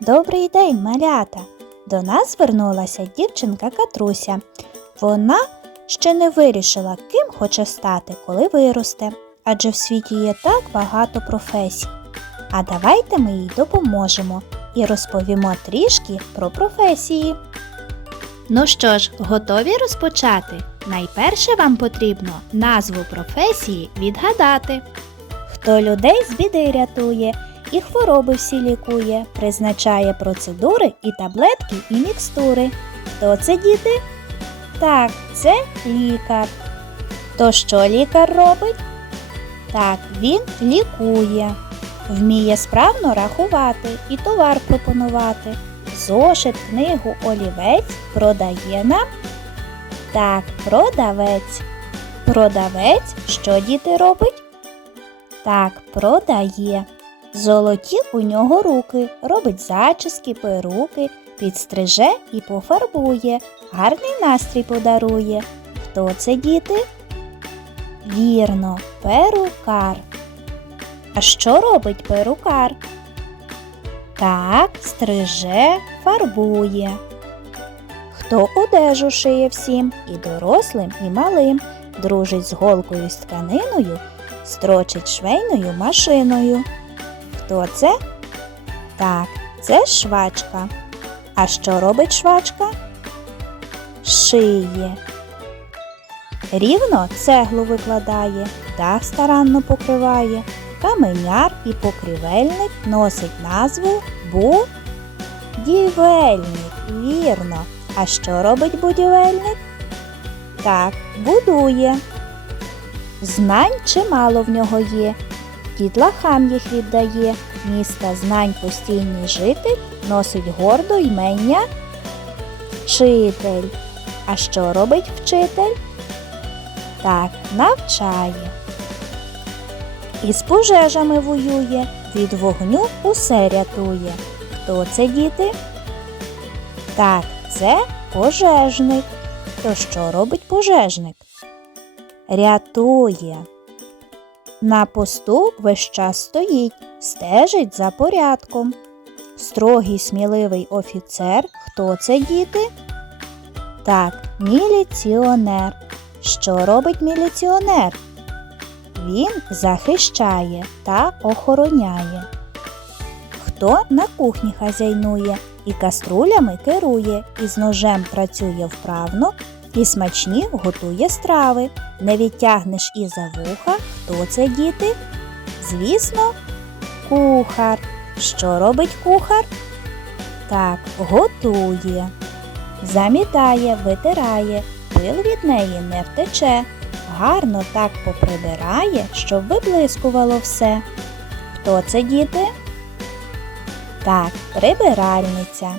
Добрий день, малята! До нас звернулася дівчинка Катруся. Вона ще не вирішила, ким хоче стати, коли виросте, адже в світі є так багато професій. А давайте ми їй допоможемо і розповімо трішки про професії. Ну що ж, готові розпочати? Найперше вам потрібно назву професії відгадати. Хто людей з біди рятує і хвороби всі лікує, призначає процедури і таблетки, і мікстури. Хто це діти? Так, це лікар. То що лікар робить? Так, він лікує, вміє справно рахувати і товар пропонувати. Зошит, книгу, олівець продає нам. Так, продавець. Продавець що діти робить? Так, продає. Золоті у нього руки, робить зачіски, перуки, підстриже і пофарбує, гарний настрій подарує. Хто це діти? Вірно, перукар. А що робить перукар? Так, стриже, фарбує. Хто одежу шиє всім, і дорослим, і малим, дружить з голкою з тканиною, строчить швейною машиною. Хто це? Так, це швачка. А що робить швачка? Шиє. Рівно цеглу викладає, дах старанно покриває, каменяр і покрівельник носить назву будівельник. Вірно. А що робить будівельник? Так, будує. Знань чимало в нього є, дітлахам їх віддає, міста знань постійний житель носить гордо ймення вчитель. А що робить вчитель? Так, навчає. Із пожежами воює, від вогню усе рятує. Хто це діти? Так, це пожежник. То що робить пожежник? Рятує. На посту весь час стоїть, стежить за порядком. Строгий сміливий офіцер. Хто це діти? Так, міліціонер. Що робить міліціонер? Він захищає та охороняє. Хто на кухні хазяйнує і каструлями керує, і з ножем працює вправно, і смачні готує страви. Не відтягнеш і за вуха. Хто це діти? Звісно, кухар. Що робить кухар? Так, готує. Замітає, витирає, пил від неї не втече. Гарно так поприбирає, щоб виблискувало все. Хто це діти? Так, прибиральниця.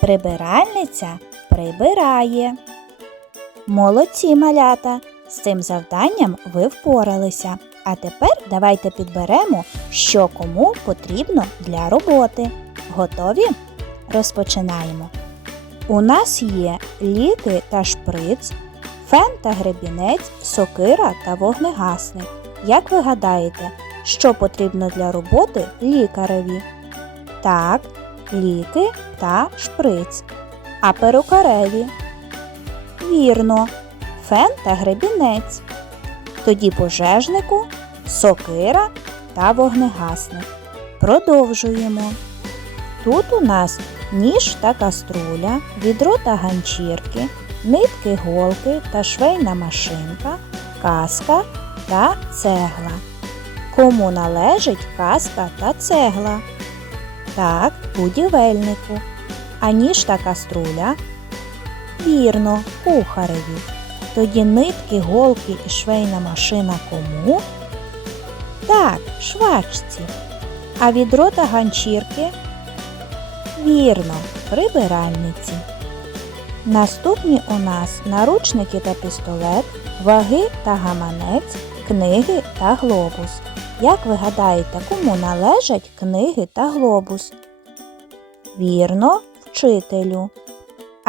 Прибиральниця прибирає. Молодці малята! З цим завданням ви впоралися. А тепер давайте підберемо, що кому потрібно для роботи. Готові? Розпочинаємо. У нас є ліки та шприц, фен та гребінець, сокира та вогнегасник. Як ви гадаєте, що потрібно для роботи лікареві? Так, ліки та шприц. А перукареві? Вірно, фен та гребінець. Тоді пожежнику, сокира та вогнегасник. Продовжуємо. Тут у нас ніж та каструля, відро та ганчірки, нитки голки та швейна машинка, каска та цегла. Кому належить каска та цегла? Так, будівельнику. А ніж та каструля? Вірно, кухареві. Тоді нитки, голки і швейна машина кому? Так, швачці. А відро та ганчірки? Вірно, прибиральниці. Наступні у нас наручники та пістолет, ваги та гаманець, книги та глобус. Як ви гадаєте, кому належать книги та глобус? Вірно, вчителю.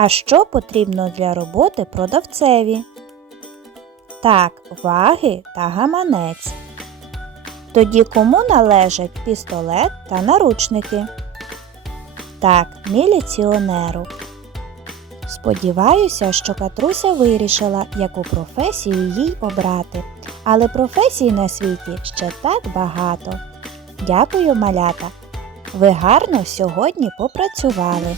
А що потрібно для роботи продавцеві? Так, ваги та гаманець. Тоді кому належать пістолет та наручники? Так, міліціонеру. Сподіваюся, що Катруся вирішила, яку професію їй обрати. Але професій на світі ще так багато. Дякую, малята. Ви гарно сьогодні попрацювали.